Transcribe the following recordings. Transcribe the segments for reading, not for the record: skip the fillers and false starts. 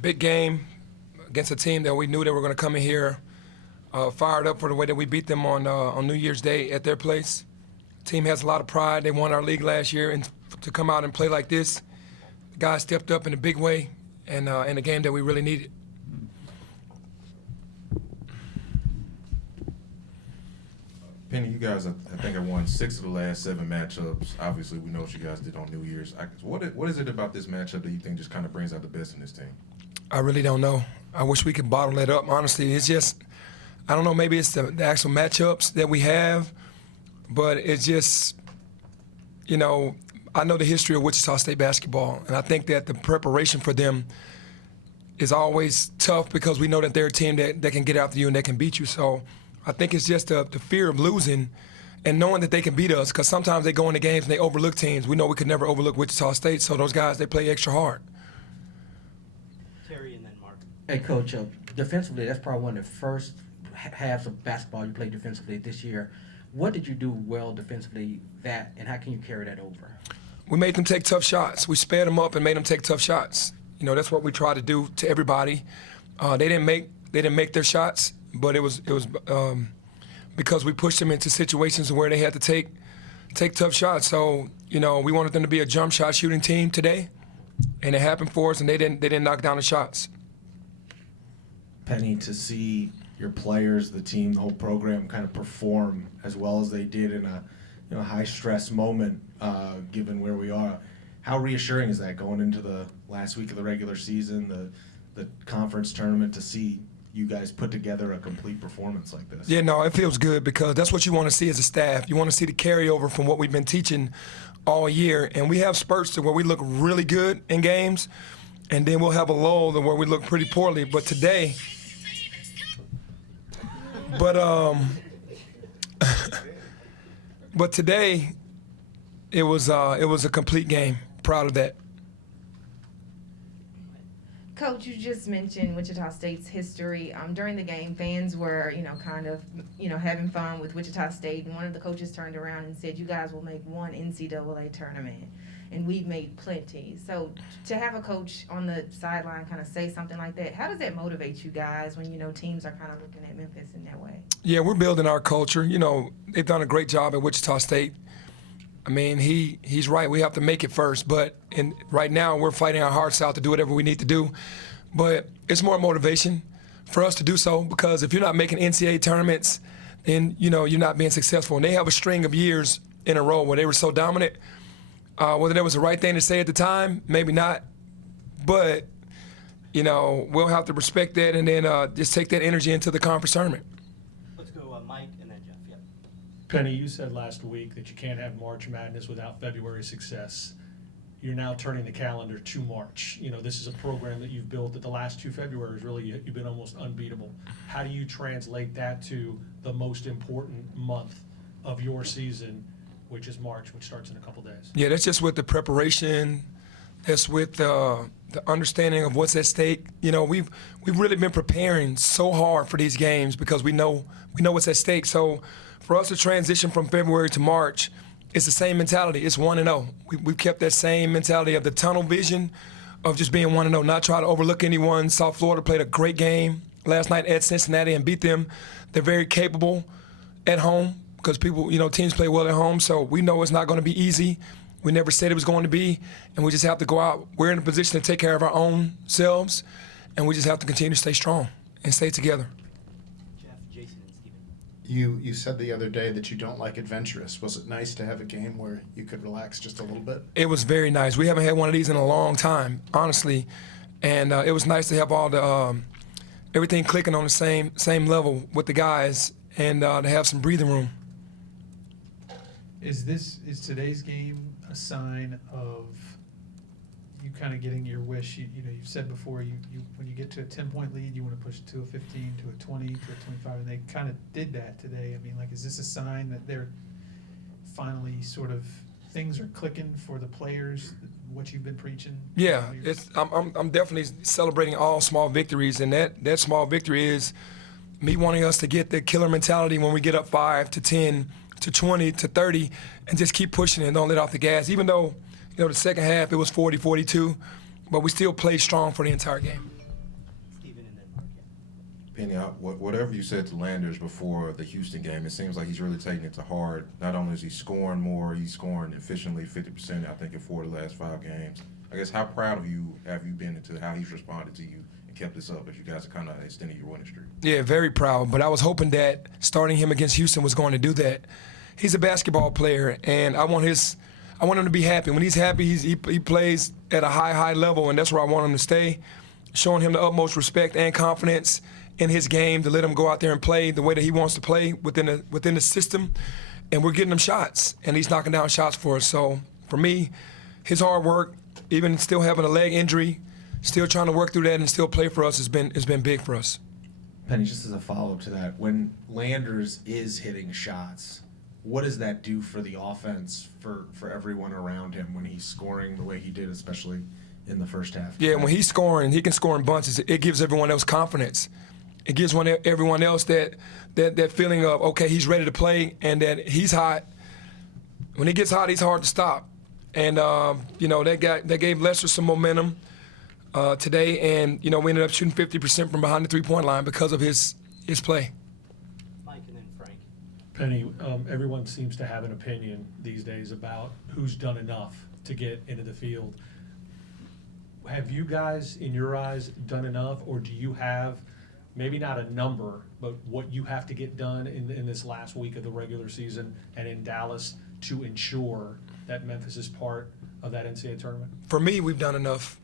Big game against a team that we knew they were going to come in here fired up for the way that we beat them on New Year's Day at their place. The team has a lot of pride. They won our league last year, and to come out and play like this, the guys stepped up in a big way and in a game that we really needed. Penny, you guys, I think, have won 6 of the last 7 matchups. Obviously, we know what you guys did on New Year's. What is it about this matchup that you think just kind of brings out the best in this team? I really don't know. I wish we could bottle that up, honestly. It's just, I don't know, maybe it's the actual matchups that we have, but it's just, I know the history of Wichita State basketball, and I think that the preparation for them is always tough because we know that they're a team that can get after you and they can beat you. So I think it's just the fear of losing and knowing that they can beat us, because sometimes they go into games and they overlook teams. We know we could never overlook Wichita State, so those guys, they play extra hard. Terry and then Mark. Hey, Coach, defensively, that's probably one of the first halves of basketball you played defensively this year. What did you do well defensively and how can you carry that over? We made them take tough shots. We sped them up and made them take tough shots. That's what we try to do to everybody. They didn't make their shots, but it was because we pushed them into situations where they had to take tough shots. So we wanted them to be a jump shot shooting team today, and it happened for us. And they didn't knock down the shots. Penny, to see your players, the team, the whole program kind of perform as well as they did in a high stress moment, given where we are. How reassuring is that going into the last week of the regular season, the conference tournament, to see you guys put together a complete performance like this? Yeah, no, it feels good because that's what you want to see as a staff. You want to see the carryover from what we've been teaching all year. And we have spurts to where we look really good in games, and then we'll have a lull to where we look pretty poorly. But today, but today, it was a complete game. Proud of that. Coach, you just mentioned Wichita State's history. During the game, fans were, kind of, having fun with Wichita State, and one of the coaches turned around and said, "You guys will make one NCAA tournament, and we've made plenty." So to have a coach on the sideline kind of say something like that, how does that motivate you guys when, teams are kind of looking at Memphis in that way? Yeah, we're building our culture. They've done a great job at Wichita State. I mean, he's right. We have to make it first, but right now we're fighting our hearts out to do whatever we need to do. But it's more motivation for us to do so, because if you're not making NCAA tournaments, then you're not being successful. And they have a string of years in a row where they were so dominant. Whether that was the right thing to say at the time, maybe not. But we'll have to respect that and then just take that energy into the conference tournament. Let's go Mike and then Jeff. Yep. Penny, you said last week that you can't have March Madness without February success. You're now turning the calendar to March. This is a program that you've built that the last 2 Februarys, really, you've been almost unbeatable. How do you translate that to the most important month of your season, which is March, which starts in a couple days? Yeah, that's just with the preparation. That's with the understanding of what's at stake. We've really been preparing so hard for these games because we know what's at stake. So for us to transition from February to March, it's the same mentality. It's 1-0. We've kept that same mentality of the tunnel vision of just being 1-0, not trying to overlook anyone. South Florida played a great game last night at Cincinnati and beat them. They're very capable at home because teams play well at home, so we know it's not going to be easy. We never said it was going to be, and we just have to go out. We're in a position to take care of our own selves, and we just have to continue to stay strong and stay together. Jeff, Jason, and Steven. You said the other day that you don't like adventurous. Was it nice to have a game where you could relax just a little bit? It was very nice. We haven't had one of these in a long time, honestly, and it was nice to have all the everything clicking on the same level with the guys and to have some breathing room. Is today's game a sign of you kind of getting your wish? You've said before you when you get to a 10-point lead, you want to push it to a 15, to a 20, to a 25, and they kind of did that today. I mean, is this a sign that they're finally sort of things are clicking for the players? What you've been preaching? Yeah, I'm definitely celebrating all small victories, and that small victory is me wanting us to get the killer mentality when we get up 5 to 10 to 20 to 30 and just keep pushing and don't let off the gas. Even though, the second half it was 40-42, but we still played strong for the entire game. Penny, whatever you said to Landers before the Houston game, it seems like he's really taking it to heart. Not only is he scoring more, he's scoring efficiently, 50%, I think, in 4 of the last 5 games. I guess how proud of you have you been into how he's responded to you and kept this up as you guys are kind of extending your winning streak? Yeah, very proud. But I was hoping that starting him against Houston was going to do that. He's a basketball player, and I want him to be happy. When he's happy, he plays at a high level, and that's where I want him to stay. Showing him the utmost respect and confidence in his game to let him go out there and play the way that he wants to play within the system, and we're getting him shots, and he's knocking down shots for us. So for me, his hard work, even still having a leg injury, still trying to work through that and still play for us has been big for us. Penny, just as a follow-up to that, when Landers is hitting shots, what does that do for the offense for everyone around him when he's scoring the way he did, especially in the first half? Yeah, when he's scoring, he can score in bunches. It gives everyone else confidence. It gives everyone else that feeling of, okay, he's ready to play and that he's hot. When he gets hot, he's hard to stop. And, that gave Lester some momentum today. And, we ended up shooting 50% from behind the three-point line because of his play. Mike and then Frank. Penny, everyone seems to have an opinion these days about who's done enough to get into the field. Have you guys, in your eyes, done enough, or do you have maybe not a number, but what you have to get done in this last week of the regular season and in Dallas to ensure that Memphis is part of that NCAA tournament? For me, we've done enough.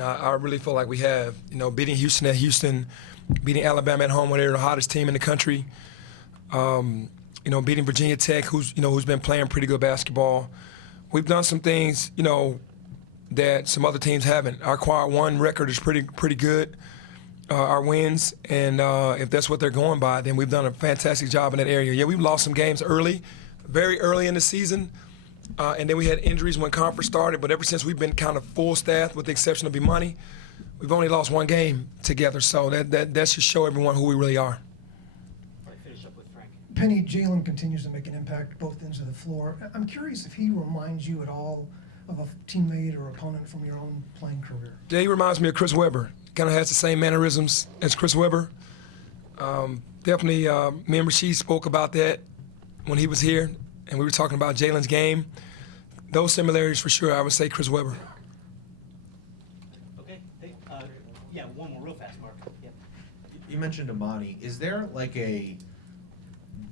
I really feel like we have. Beating Houston at Houston, beating Alabama at home when they're the hottest team in the country. Beating Virginia Tech, who's been playing pretty good basketball. We've done some things, that some other teams haven't. Our quad one record is pretty good. Our wins, and if that's what they're going by, then we've done a fantastic job in that area. Yeah, we've lost some games very early in the season, and then we had injuries when conference started, but ever since we've been kind of full staff, with the exception of Imani, we've only lost 1 game together, so that should show everyone who we really are. All right, finish up with Frank. Penny, Jalen continues to make an impact both ends of the floor. I'm curious if he reminds you at all of a teammate or opponent from your own playing career. Yeah, he reminds me of Chris Webber. Kind of has the same mannerisms as Chris Webber. Definitely, me and Rasheed spoke about that when he was here, and we were talking about Jalen's game. Those similarities for sure, I would say Chris Webber. Okay, hey, one more real fast, Mark. Yeah. You mentioned Imani. Is there like a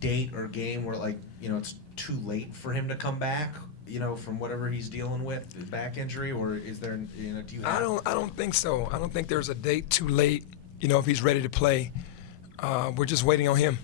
date or game where it's too late for him to come back? From whatever he's dealing with, his back injury, or is there? Do you have? I don't think so. I don't think there's a date too late. If he's ready to play, we're just waiting on him.